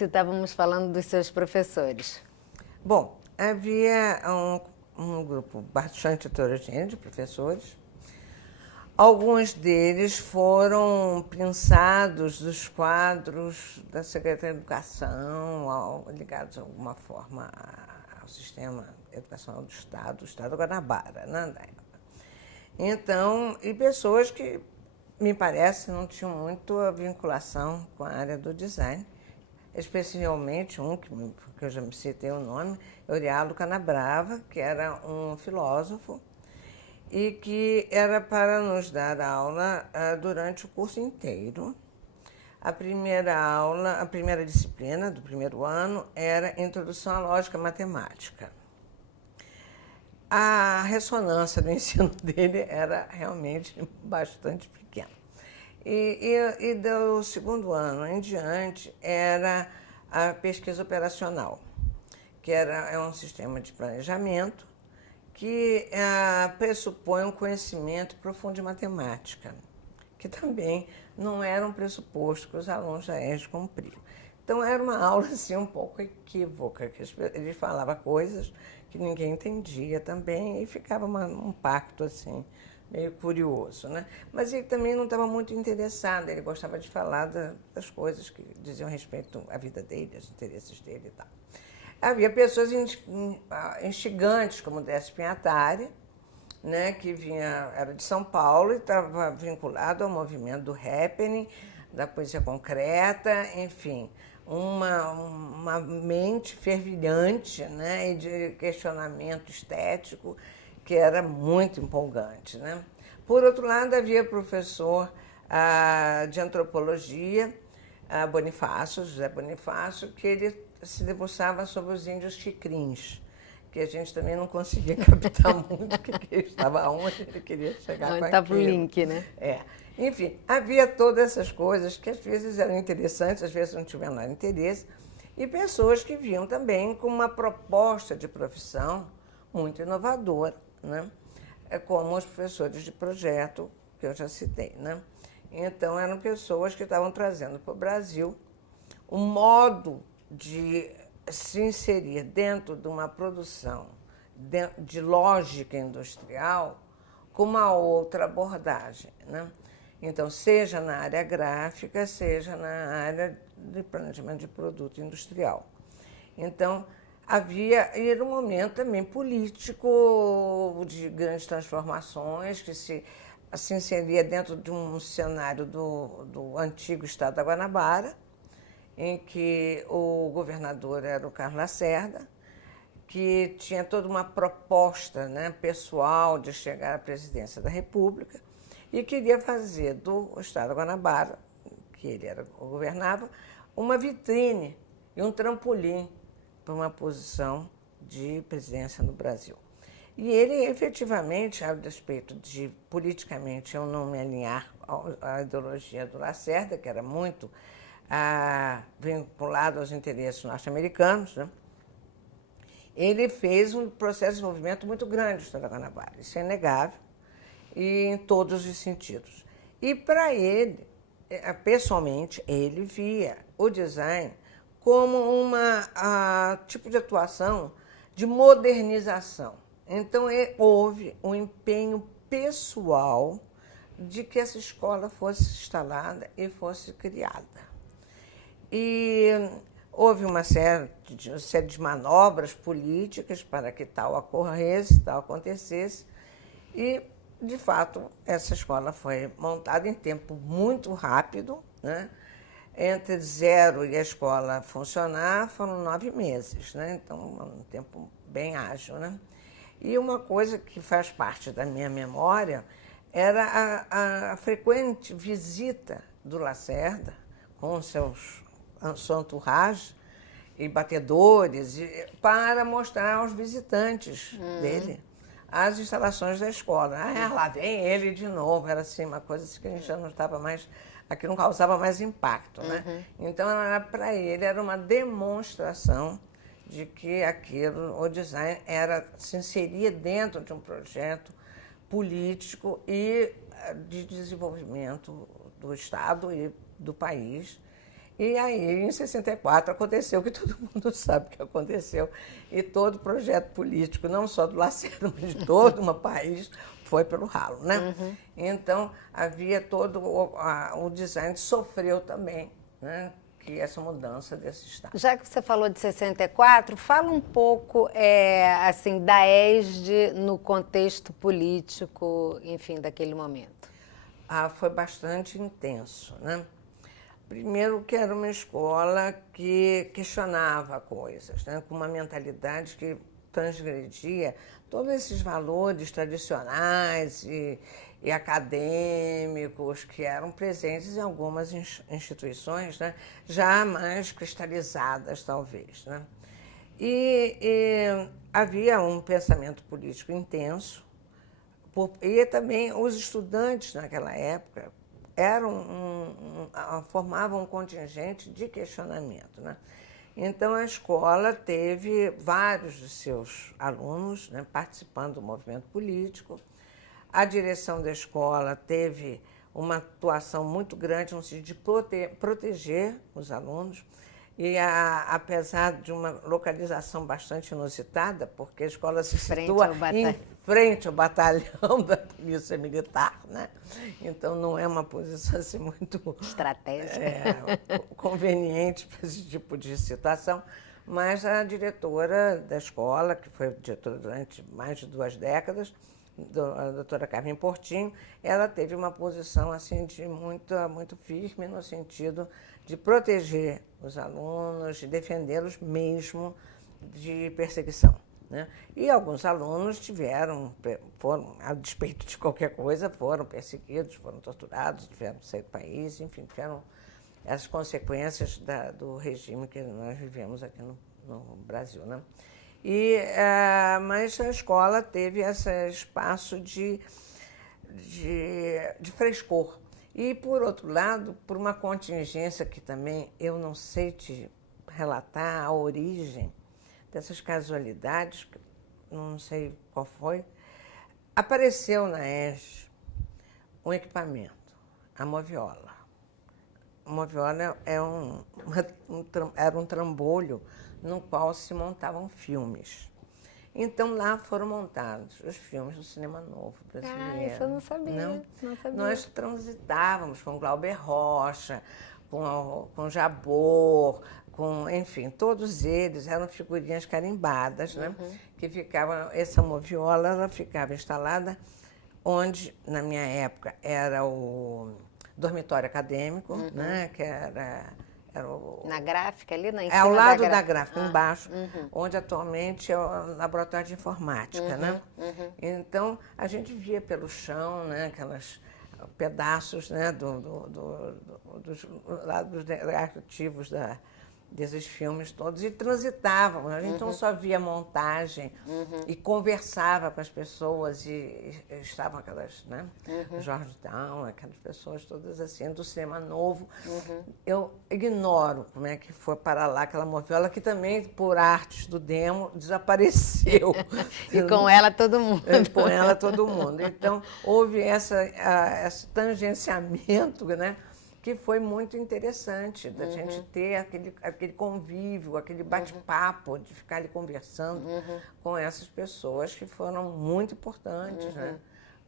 se estávamos falando dos seus professores. Bom, havia um grupo bastante heterogêneo de professores. Alguns deles foram pensados dos quadros da Secretaria de Educação, ligados de alguma forma ao sistema educacional do Estado Guanabara, né, da época. Então, e pessoas que, me parece, não tinham muito a vinculação com a área do design, especialmente um, que eu já me citei o nome, Eurialo Canabrava, que era um filósofo, e que era para nos dar aula durante o curso inteiro. A primeira disciplina do primeiro ano era Introdução à Lógica Matemática. A ressonância do ensino dele era realmente bastante pequena. E do segundo ano em diante era a pesquisa operacional, que é um sistema de planejamento que pressupõe um conhecimento profundo de matemática, que também não era um pressuposto que os alunos da ESG cumpriam. Então, era uma aula assim, um pouco equívoca, que ele falava coisas que ninguém entendia também, e ficava um pacto assim, meio curioso, né? Mas ele também não estava muito interessado, ele gostava de falar das coisas que diziam respeito à vida dele, aos interesses dele e tal. Havia pessoas instigantes, como o Décio Pinhatari, né, que era de São Paulo e estava vinculado ao movimento do happening, da poesia concreta, enfim, uma mente fervilhante, né, e de questionamento estético que era muito empolgante, né? Por outro lado, havia professor de antropologia, José Bonifácio, que ele se debruçava sobre os índios chicrins, que a gente também não conseguia captar muito o que ele estava, onde ele queria chegar com aquilo. Estava o link, né? Enfim, havia todas essas coisas que às vezes eram interessantes, às vezes não tinham o menor interesse, e pessoas que vinham também com uma proposta de profissão muito inovadora, né? Como os professores de projeto que eu já citei, né? Então, eram pessoas que estavam trazendo para o Brasil um modo de se inserir dentro de uma produção de lógica industrial com uma outra abordagem, né? Então, seja na área gráfica, seja na área de planejamento de produto industrial. Então, era um momento também político de grandes transformações que se inseria dentro de um cenário do antigo Estado da Guanabara, em que o governador era o Carlos Lacerda, que tinha toda uma proposta, né, pessoal de chegar à presidência da República e queria fazer do Estado da Guanabara, que ele governava, uma vitrine e um trampolim para uma posição de presidência no Brasil. E ele, efetivamente, a despeito de, politicamente, eu não me alinhar à ideologia do Lacerda, que era muito vinculado aos interesses norte-americanos, né? Ele fez um processo de desenvolvimento muito grande do Estado da Guanabara, isso é inegável, e em todos os sentidos. E para ele, pessoalmente, ele via o design como tipo de atuação de modernização. Então, houve um empenho pessoal de que essa escola fosse instalada e fosse criada. E houve uma série de manobras políticas para que tal ocorresse, tal acontecesse, e, de fato, essa escola foi montada em tempo muito rápido, né? Entre 0 e a escola funcionar foram 9 meses, né? Então, um tempo bem ágil, né? E uma coisa que faz parte da minha memória era a frequente visita do Lacerda com sua entourage e batedores para mostrar aos visitantes dele as instalações da escola. Lá vem ele de novo, era assim, uma coisa que a gente já não estava mais, aqui não causava mais impacto, né? Então, para ele, era uma demonstração de que o design se inseria dentro de um projeto político e de desenvolvimento do Estado e do país, E aí, em 64, aconteceu o que todo mundo sabe que aconteceu. E todo projeto político, não só do Lacerda, mas de todo um país, foi pelo ralo, né? Então, havia todo o design sofreu também, né? Que essa mudança desse Estado. Já que você falou de 64, fala um pouco assim, da ESD no contexto político, enfim, daquele momento. Foi bastante intenso, né? Primeiro que era uma escola que questionava coisas, né? Com uma mentalidade que transgredia todos esses valores tradicionais e acadêmicos que eram presentes em algumas instituições, né? Já mais cristalizadas, talvez, né? E havia um pensamento político intenso, e também os estudantes naquela época formavam um contingente de questionamento, né? Então, a escola teve vários de seus alunos, né, participando do movimento político. A direção da escola teve uma atuação muito grande no sentido de proteger os alunos. E apesar de uma localização bastante inusitada, porque a escola se situa em frente ao batalhão da Polícia Militar, né? Então não é uma posição assim muito estratégica, conveniente para esse tipo de situação, mas a diretora da escola, que foi diretora durante mais de 2 décadas, a doutora Carmen Portinho, ela teve uma posição assim de muito firme no sentido de proteger os alunos, de defendê-los mesmo de perseguição, né? E alguns alunos foram, a despeito de qualquer coisa, foram perseguidos, foram torturados, tiveram que sair do país, enfim, tiveram as consequências do regime que nós vivemos aqui no Brasil, né? Mas a escola teve esse espaço de frescor. E, por outro lado, por uma contingência que também eu não sei te relatar a origem dessas casualidades, não sei qual foi, apareceu na ESG um equipamento, a moviola. A moviola era um trambolho no qual se montavam filmes. Então, lá foram montados os filmes do cinema novo brasileiro. Isso eu não sabia. Não sabia. Nós transitávamos com Glauber Rocha, com Jabor, enfim, todos eles eram figurinhas carimbadas, né? Que ficavam, essa moviola, ela ficava instalada onde, na minha época, era o dormitório acadêmico, né? Que era na gráfica ali, em cima ao lado da gráfica, embaixo, onde atualmente é o laboratório de informática, né? Então, a gente via pelo chão, né, aqueles pedaços, né, dos arquivos desses filmes todos, e transitávamos. A gente não só via montagem e conversava com as pessoas, e estavam aquelas, né? Jorge Down, aquelas pessoas todas assim, do cinema novo. Eu ignoro como é que foi para lá aquela moviola, que também, por artes do demo, desapareceu. E com ela todo mundo. Com ela todo mundo. Então, houve esse tangenciamento, né? Que foi muito interessante, da gente ter aquele convívio, aquele bate-papo, de ficar ali conversando com essas pessoas que foram muito importantes, né,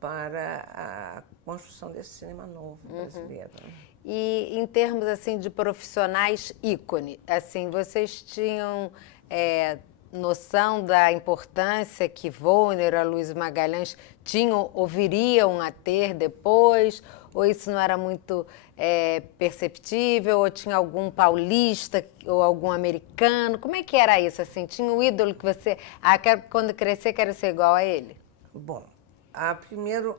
para a construção desse cinema novo brasileiro. E em termos assim de profissionais ícone, assim, vocês tinham noção da importância que Wöhner, a Luiz Magalhães tinham ou viriam a ter depois? Ou isso não era muito perceptível? Ou tinha algum paulista ou algum americano? Como é que era isso? Assim, tinha um ídolo que você... quando crescer, quero ser igual a ele? Bom, primeiro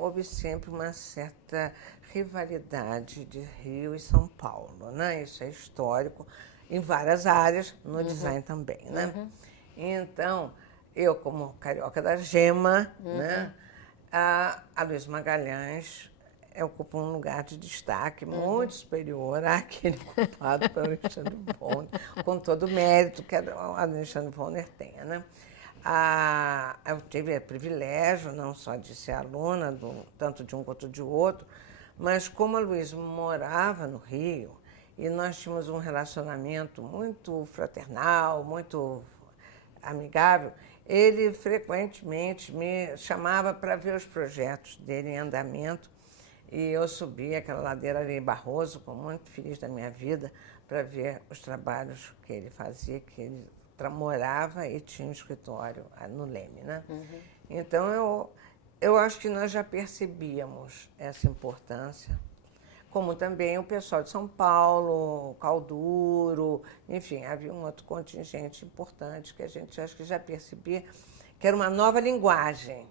houve sempre uma certa rivalidade de Rio e São Paulo, né? Isso é histórico, em várias áreas, no design também, né? Então, eu como carioca da gema, né? A Luiz Magalhães ocupa um lugar de destaque muito superior àquele ocupado pelo Alexandre Wöhner, com todo o mérito que o Alexandre Wöhner tenha, né? Eu tive o privilégio não só de ser aluna, tanto de um quanto de outro, mas como a Luiz morava no Rio, e nós tínhamos um relacionamento muito fraternal, muito amigável, ele frequentemente me chamava para ver os projetos dele em andamento e eu subia aquela ladeira ali Barroso, com muito feliz da minha vida, para ver os trabalhos que ele fazia, que ele morava e tinha um escritório no Leme, né? Uhum. Então, eu acho que nós já percebíamos essa importância, como também o pessoal de São Paulo, Calduro, enfim, havia um outro contingente importante que a gente acho que já percebia que era uma nova linguagem.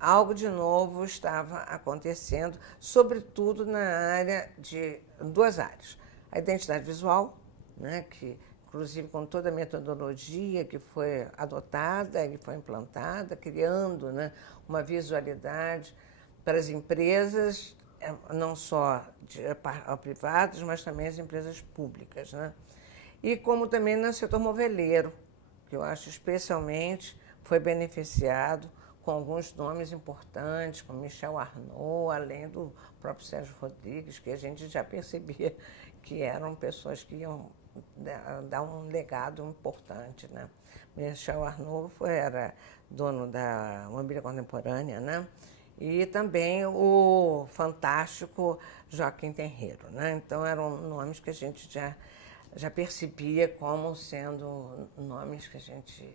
Algo de novo estava acontecendo, sobretudo na área de duas áreas. A identidade visual, né, que inclusive com toda a metodologia que foi adotada e foi implantada, criando, né, uma visualidade para as empresas, não só privadas, mas também as empresas públicas, né? E como também no setor moveleiro, que eu acho especialmente foi beneficiado com alguns nomes importantes, como Michel Arnaud, além do próprio Sérgio Rodrigues, que a gente já percebia que eram pessoas que iam dar um legado importante, né? Michel Arnaud era dono da Mobília Contemporânea, né? E também o fantástico Joaquim Tenreiro, né? Então eram nomes que a gente já percebia como sendo nomes que a gente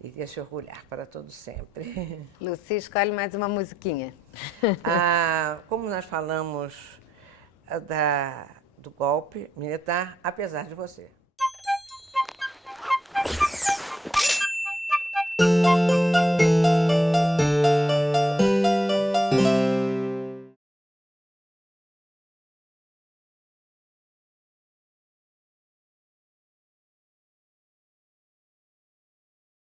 iria se orgulhar para todo sempre. Lucy, escolhe mais uma musiquinha. Como nós falamos do golpe militar, apesar de você.